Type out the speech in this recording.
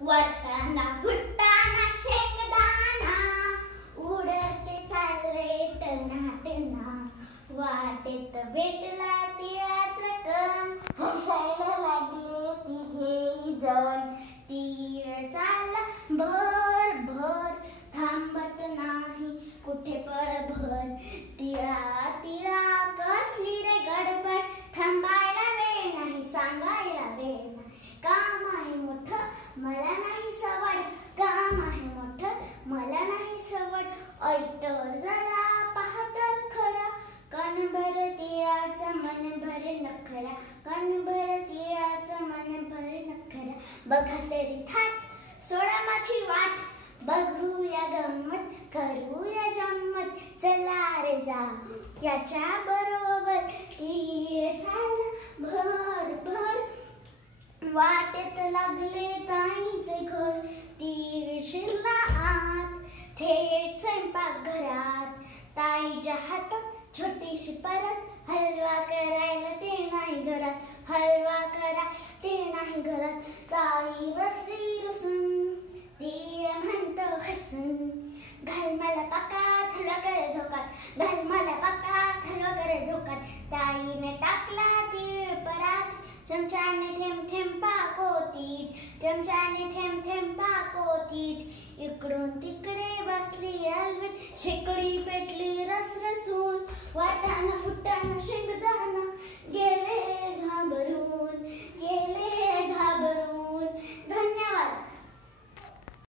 वाटाणा फुटाणा शेंगदाणा उडते चालले टनाटना वाटेत भेटला तिळाचा कण हसायला लागले तिघेही जण तीळ चालला भर भर थांबत नाही कुठे पळभर तिळा तिळा कसली रे गडबड थांबायला वेळ नाही सांगायला वेळ नाही काम आहे मोठं मला नाही सवड काम आहे मोठं मला नाही सवड ऐतर जरा पहा तर खरा कणभर तिळाचा मनभर नखरा कणभर तिळाचा मनभर नखरा बघा तरी थाट सोडा माझी वाट बघूया गंमत करूया जम्मत चला रे जा याच्या बरोबर तीळ चालला भर भर वाटेत लागले ताईचे घर तीळ शिरला आत थेट स्वयंपाक घरात ताईच्या हातात छोटीशी परत हलवा करायला ते नाही घरात हलवा करा ते नाही घरात ताई बसली रुसून तीळ म्हणतो हसून घाल मला पाकात हलवा करे झोकात घाल मला पाकात हलवा करे झोकात ताईने टाकला तीळ परात चमच्याने थेंब थेंब पाकोतीत चमच्याने थेंब थेंब पाकोतीत इकडून तिकडे बसली अलवीत शेकडी पेटली रसरसून वाटाणा फुटाणा शेंगदाणा गेले घाबरून